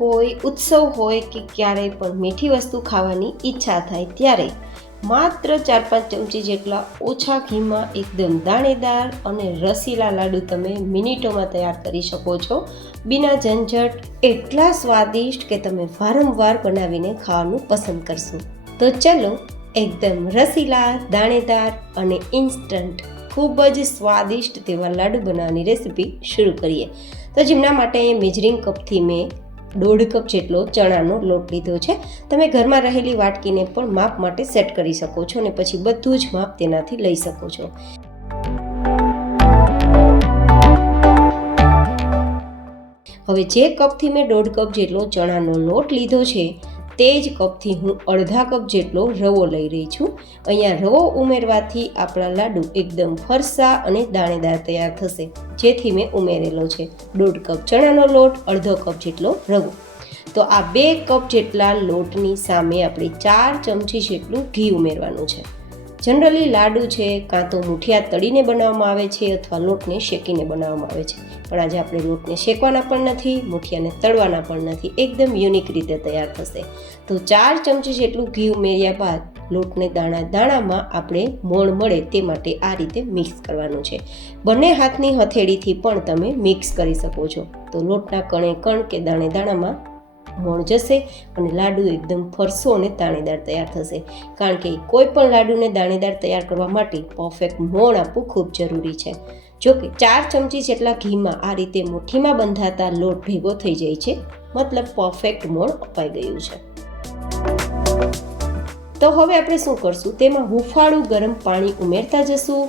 હોય, ઉત્સવ હોય કે ક્યારેય પણ મીઠી વસ્તુ ખાવાની ઈચ્છા થાય ત્યારે માત્ર 4-5 ચમચી જેટલા ઓછા ઘીમાં એકદમ દાણેદાર અને રસીલા લાડુ તમે મિનિટોમાં તૈયાર કરી શકો છો, બિના ઝંઝટ, એટલા સ્વાદિષ્ટ કે તમે વારંવાર બનાવીને ખાવાનું પસંદ કરશો. તો ચલો એકદમ રસીલા, દાણેદાર અને ઇન્સ્ટન્ટ ખૂબ જ સ્વાદિષ્ટ તેવા લાડુ બનાવવાની રેસીપી શરૂ કરીએ. તો જેમના માટે મેજરિંગ કપથી મેં 1.5 કપ જેટલો ચણાનો લોટ લીધો છે. તમે ઘરમાં રહેલી વાટકીને પણ માપ માટે સેટ કરી શકો છો અને પછી બધું જ માપ તેનાથી લઈ શકો છો. હવે જે કપથી મેં 1.5 કપ જેટલો ચણાનો લોટ લીધો છે તે જ કપથી હું 1/2 કપ જેટલો રવો લઈ રહી છું. અહીંયા રવો ઉમેરવાથી આપણા લાડુ એકદમ ફરસા અને દાણેદાર તૈયાર થશે, જેથી મેં ઉમેરેલો છે 1.5 કપ ચણાનો લોટ, 1/2 કપ જેટલો રવો. તો આ 2 કપ જેટલા લોટની સામે આપણે 4 ચમચી જેટલું ઘી ઉમેરવાનું છે. જનરલી લાડુ છે કાં તો મુઠિયા તળીને બનાવવામાં આવે છે અથવા લોટને શેકીને બનાવવામાં આવે છે, પણ આજે આપણે લોટને શેકવાના પણ નથી, મુઠિયાને તળવાના પણ નથી, એકદમ યુનિક રીતે તૈયાર થશે. તો 4 ચમચી જેટલું ઘી ઉમેર્યા બાદ લોટને દાણામાં આપણે મોણ મળે તે માટે આ રીતે મિક્સ કરવાનું છે. બંને હાથની હથેળીથી પણ તમે મિક્સ કરી શકો છો. તો લોટના કણે કણ કે દાણામાં મોણ જશે અને લાડુ એકદમ ફરસો અને દાણેદાર તૈયાર થશે. કારણ કે કોઈ પણ લાડુને દાણેદાર તૈયાર કરવા માટે પરફેક્ટ મોણ આપવું ખૂબ જરૂરી છે. જો કે 4 ચમચી જેટલા ઘીમાં આ રીતે મુઠ્ઠીમાં બંધાતા લોટ ભેગો થઈ જાય છે, મતલબ પરફેક્ટ મોણ અપાઈ ગયું છે. તો હવે આપણે શું કરશું, તેમાં હુંફાળું ગરમ પાણી ઉમેરતા જશું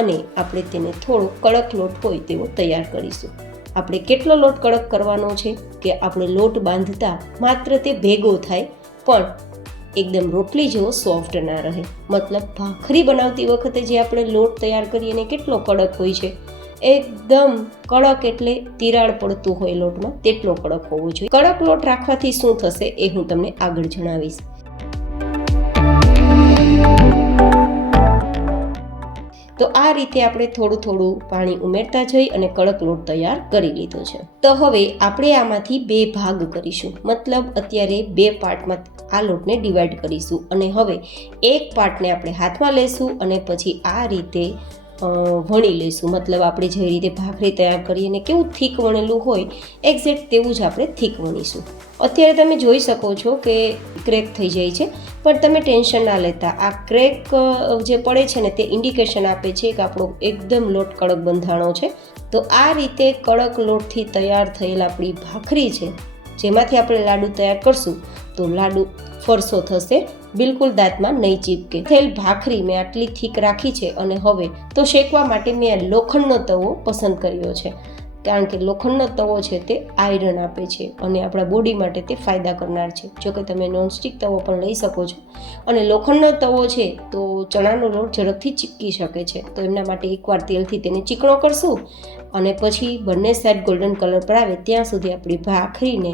અને આપણે તેને થોડો કડક લોટ હોય તેવો તૈયાર કરીશું. આપણે કેટલો લોટ કડક કરવાનો છે કે આપણે લોટ બાંધતા માત્ર તે ભેગો થાય પણ એકદમ રોટલી જેવો સોફ્ટ ના રહે. મતલબ ભાખરી બનાવતી વખતે જે આપણે લોટ તૈયાર કરીએ એને કેટલો કડક હોય છે, એકદમ કડક એટલે તિરાડ પડતું હોય લોટમાં, તેટલો કડક હોવો જોઈએ. કડક લોટ રાખવાથી શું થશે એ હું તમને આગળ જણાવીશ. તો આ રીતે આપણે થોડું પાણી ઉમેરતા જઈ અને કડક લોટ તૈયાર કરી લીધો છે. તો હવે આપણે આમાંથી 2 ભાગ કરીશું, મતલબ અત્યારે 2 પાર્ટમાં આ લોટને ડિવાઈડ કરીશું અને હવે એક પાર્ટને આપણે હાથમાં લેશું અને પછી આ રીતે વણી લઈશું. મતલબ આપણે જે રીતે ભાખરી તૈયાર કરીએ ને કેવું થીક વણેલું હોય એક્ઝેક્ટ તેવું જ આપણે થીક વણીશું. અત્યારે તમે જોઈ શકો છો કે ક્રેક થઈ જાય છે, પણ તમે ટેન્શન ના લેતા. આ ક્રેક જે પડે છે ને તે ઇન્ડિકેશન આપે છે કે આપણો એકદમ લોટ કડક બંધાણો છે. તો આ રીતે કડક લોટથી તૈયાર થયેલ આપણી ભાખરી છે, જેમાંથી આપણે લાડુ તૈયાર કરશું તો લાડુ ફરસો થશે, બિલકુલ દાંતમાં નહીં ચીપકે. થયેલ ભાખરી મેં આટલી થીક રાખી છે અને હવે તો શેકવા માટે મેં લોખંડનો તવો પસંદ કર્યો છે, કારણ કે લોખંડનો તવો છે તે આયરન આપે છે અને આપણા બોડી માટે તે ફાયદા કરનાર છે. જો કે તમે નોનસ્ટિક તવો પણ લઈ શકો છો અને લોખંડનો તવો છે તો ચણાનો લોટ ઝડપથી ચીપકી શકે છે. તો એમના માટે એકવાર તેલથી તેને ચીકણો કરશું અને પછી બંને સાઈડ ગોલ્ડન કલર પર આવે ત્યાં સુધી આપણી ભાખરીને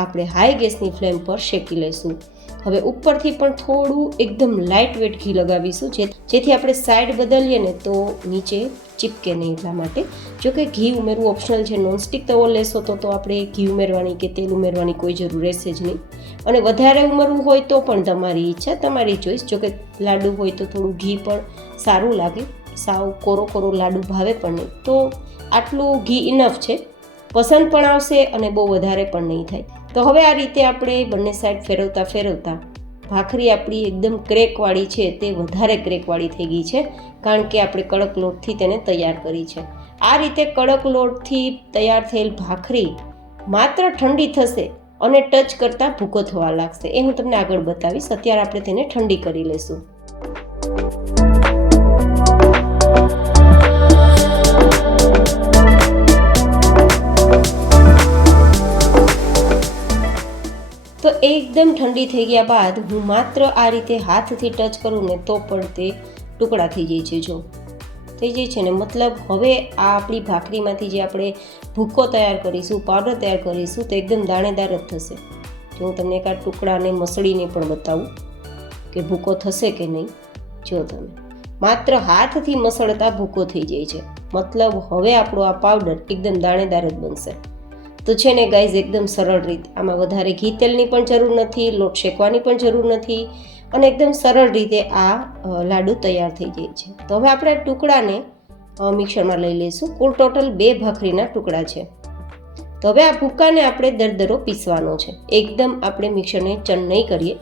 આપણે હાઈ ગેસની ફ્લેમ પર શેકી લઈશું. હવે ઉપરથી પણ થોડું એકદમ લાઇટ વેટ ઘી લગાવીશું, જેથી આપણે સાઈડ બદલીએ ને તો નીચે ચીપકે નહીં, એટલા માટે. જો કે ઘી ઉમેરવું ઓપ્શનલ છે, નોનસ્ટિક તવો લેશો તો આપણે ઘી ઉમેરવાની કે તેલ ઉમેરવાની કોઈ જરૂર રહેશે જ નહીં, અને વધારે ઉમેરવું હોય તો પણ તમારી ઈચ્છા, તમારી ચોઈસ. જો કે લાડુ હોય તો થોડું ઘી પણ સારું લાગે, સાવ કોરો લાડુ ભાવે પણ નહીં, તો આટલું ઘી ઇનફ છે, પસંદ પણ આવશે અને બહુ વધારે પણ નહીં થાય. તો હવે આ રીતે આપણે બંને સાઈડ ફેરવતા ભાખરી આપણી એકદમ ક્રેકવાળી છે તે વધારે ક્રેકવાળી થઈ ગઈ છે, કારણ કે આપણે કડક લોટથી તેને તૈયાર કરી છે. આ રીતે કડક લોટથી તૈયાર થયેલ ભાખરી માત્ર ઠંડી થશે અને ટચ કરતાં ભૂકો થવા લાગશે, એ હું તમને આગળ બતાવીશ. અત્યારે આપણે તેને ઠંડી કરી લઈશું. તો એકદમ ઠંડી થઈ ગયા બાદ હું માત્ર આ રીતે હાથથી ટચ કરું ને તો પણ તે ટુકડા થઈ જાય છે. જો થઈ જાય છે ને, મતલબ હવે આ આપણી ભાખરીમાંથી જે આપણે ભૂકો તૈયાર કરીશું, પાવડર તૈયાર કરીશું, તો એકદમ દાણેદાર જ થશે. જો હું તમને એક આ ટુકડાને મસળીને પણ બતાવું કે ભૂકો થશે કે નહીં. જો તમે માત્ર હાથથી મસળતા ભૂકો થઈ જાય છે, મતલબ હવે આપણો આ પાવડર એકદમ દાણેદાર જ બનશે. તો છે ને ગાઈઝ એકદમ સરળ રીત, આમાં વધારે ઘી તેલની પણ જરૂર નથી, લોટ શેકવાની પણ જરૂર નથી અને એકદમ સરળ રીતે આ લાડુ તૈયાર થઈ જાય છે. તો હવે આપણે ટુકડાને મિક્સરમાં લઈ લઈશું. કુલ ટોટલ 2 ભાખરીના ટુકડા છે. તો હવે આ ભૂક્કાને આપણે દરદરો પીસવાનો છે. એકદમ આપણે મિક્સરને ચન નહીં કરીએ,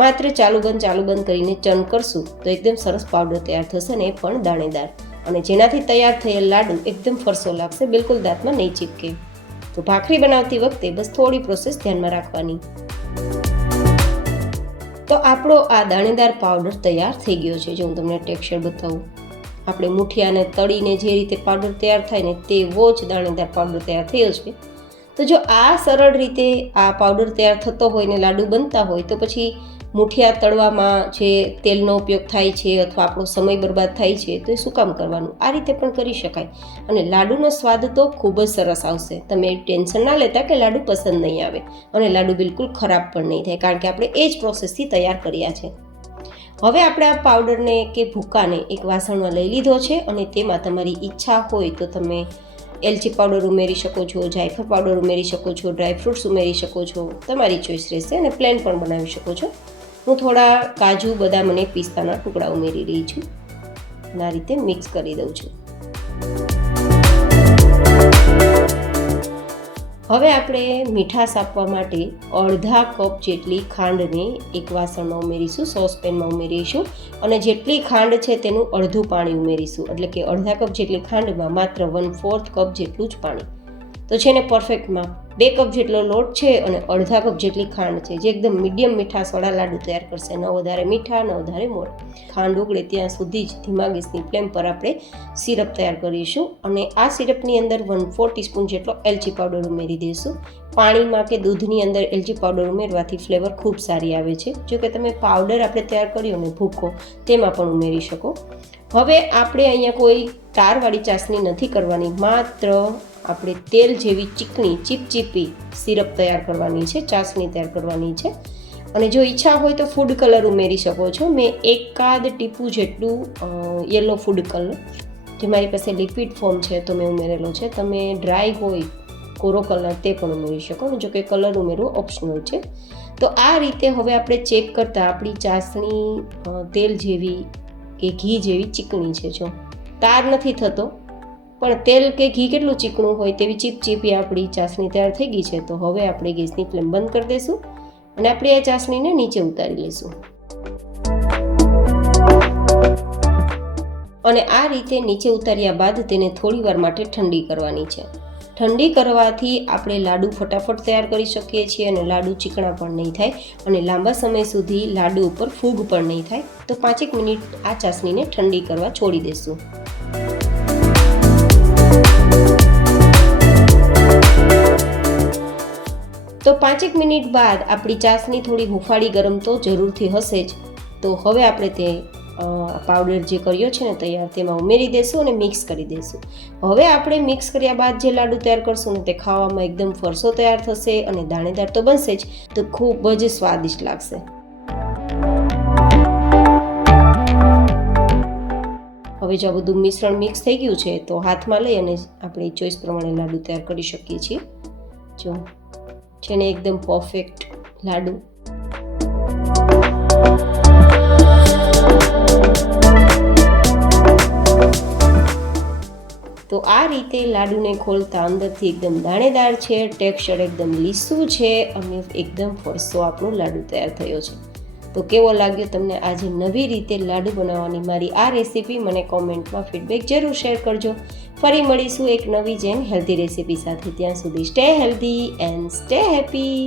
માત્ર ચાલુ બંધ કરીને ચન કરશું તો એકદમ સરસ પાવડર તૈયાર થશે ને એ પણ દાણેદાર, અને જેનાથી તૈયાર થયેલ લાડુ એકદમ ફરસો લાગશે, બિલકુલ દાંતમાં નહીં ચીપકે. તો ભાખરી બનાવતી વખતે બસ થોડી પ્રોસેસ ધ્યાનમાં રાખવાની. તો આપણો આ દાણેદાર પાવડર તૈયાર થઈ ગયો છે. જો હું તમને ટેક્સચર બતાવું, આપણે મુઠિયાને તળીને જે રીતે પાવડર તૈયાર થાય ને તેવો જ દાણેદાર પાવડર તૈયાર થયો છે. તો જો આ સરળ રીતે આ પાવડર તૈયાર થતો હોય ને લાડુ બનતા હોય તો પછી મુઠિયા તળવામાં જે તેલનો ઉપયોગ થાય છે અથવા આપણો સમય બરબાદ થાય છે તો એ શું કામ કરવાનું? આ રીતે પણ કરી શકાય અને લાડુનો સ્વાદ તો ખૂબ જ સરસ આવશે. તમે ટેન્શન ના લેતા કે લાડુ પસંદ નહીં આવે અને લાડુ બિલકુલ ખરાબ પણ નહીં થાય, કારણ કે આપણે એ જ પ્રોસેસથી તૈયાર કર્યા છે. હવે આપણે આ પાવડરને કે ભૂક્કાને એક વાસણમાં લઈ લીધો છે અને તેમાં તમારી ઈચ્છા હોય તો તમે એલચી પાવડર ઉમેરી શકો છો, જાયફળ પાવડર ઉમેરી શકો છો, ડ્રાયફ્રૂટ્સ ઉમેરી શકો છો, તમારી ચોઈસ રહેશે અને પ્લેન પણ બનાવી શકો છો. હું થોડા કાજુ, બદામ અને પિસ્તાના ટુકડા ઉમેરી રહી છું અને આ રીતે મિક્સ કરી દઉં છું. હવે આપણે મીઠાશ આપવા માટે અડધા કપ જેટલી ખાંડને એક વાસણમાં ઉમેરીશું, સોસપેનમાં ઉમેરીશું અને જેટલી ખાંડ છે તેનું અડધું પાણી ઉમેરીશું. એટલે કે અડધા કપ જેટલી ખાંડમાં માત્ર 1/4 કપ જેટલું જ પાણી. તો છે ને પરફેક્ટમાં 2 કપ જેટલો લોટ છે અને અડધા કપ જેટલી ખાંડ છે, જે એકદમ મીડિયમ મીઠાશવાળા લાડુ તૈયાર કરશે. ન વધારે મીઠા, ન વધારે મોર. ખાંડ ઉકળે ત્યાં સુધી જ ધીમા ગેસની ફ્લેમ પર આપણે સિરપ તૈયાર કરીશું અને આ સિરપની અંદર 1/4 ટીસ્પૂન જેટલો એલચી પાવડર ઉમેરી દઈશું. પાણીમાં કે દૂધની અંદર એલચી પાવડર ઉમેરવાથી ફ્લેવર ખૂબ સારી આવે છે. જો કે તમે પાવડર આપણે તૈયાર કર્યો ને ભૂકો તેમાં પણ ઉમેરી શકો. હવે આપણે અહીંયા કોઈ તારવાળી ચાસણી નથી કરવાની, માત્ર આપણે તેલ જેવી ચીકણી ચીપચીપી સિરપ તૈયાર કરવાની છે, ચાસણી તૈયાર કરવાની છે. અને જો ઈચ્છા હોય તો ફૂડ કલર ઉમેરી શકો છો. મેં એકાદ ટીપું જેટલું યલો ફૂડ કલર, જે મારી પાસે લિક્વિડ ફોર્મ છે તો મેં ઉમેરેલો છે. તમે ડ્રાય હોય કોરો કલર તે પણ ઉમેરી શકો, જો કે કલર ઉમેરવો ઓપ્શનલ છે. તો આ રીતે હવે આપણે ચેક કરતાં આપણી ચાસણી તેલ જેવી કે ઘી જેવી ચીકણી છે. જો તાર નથી થતો, પણ તેલ કે ઘી કેટલું ચીકણું હોય તેવી ચીપચીપી આપણી ચાસણી તૈયાર થઈ ગઈ છે. તો હવે આપણે ગેસની ફ્લેમ બંધ કરી દઈશું અને આપણે આ ચાસણીને નીચે ઉતારી લઈશું. અને આ રીતે નીચે ઉતાર્યા બાદ તેને થોડી વાર માટે ઠંડી કરવાની છે. ઠંડી કરવાથી આપણે લાડુ ફટાફટ તૈયાર કરી શકીએ છીએ અને લાડુ ચીકણા પણ નહીં થાય અને લાંબા સમય સુધી લાડુ ઉપર ફૂગ પણ નહીં થાય. તો 5 મિનિટ આ ચાસણીને ઠંડી કરવા છોડી દઈશું. તો 5 મિનિટ બાદ આપણી ચાસણી થોડી હુંફાળી ગરમ તો જરૂરથી હશે જ. તો હવે આપણે તે પાવડર જે કર્યો છે ને તૈયાર તેમાં ઉમેરી દઈશું અને મિક્સ કરી દઈશું. હવે આપણે મિક્સ કર્યા બાદ જે લાડુ તૈયાર કરશું ને તે ખાવામાં એકદમ ફરસો તૈયાર થશે અને દાણેદાર તો બનશે જ, તો ખૂબ જ સ્વાદિષ્ટ લાગશે. હવે જો આ બધું મિશ્રણ મિક્સ થઈ ગયું છે તો હાથમાં લઈ અને આપણે ચોઈસ પ્રમાણે લાડુ તૈયાર કરી શકીએ છીએ. જો છે ને એકદમ પરફેક્ટ લાડુ. તો આ રીતે લાડુને ખોલતા અંદરથી એકદમ દાણેદાર છે, ટેક્સચર એકદમ લીસું છે અને એકદમ ફરસો આપણો લાડુ તૈયાર થયો છે. તો કેવો લાગ્યો તમને આજે નવી રીતે લાડુ બનાવવાની મારી આ રેસીપી? મને કોમેન્ટમાં ફીડબેક જરૂર શેર કરજો. ફરી મળીશું એક નવી જેમ હેલ્ધી રેસીપી સાથે. ત્યાં સુધી stay healthy and stay happy.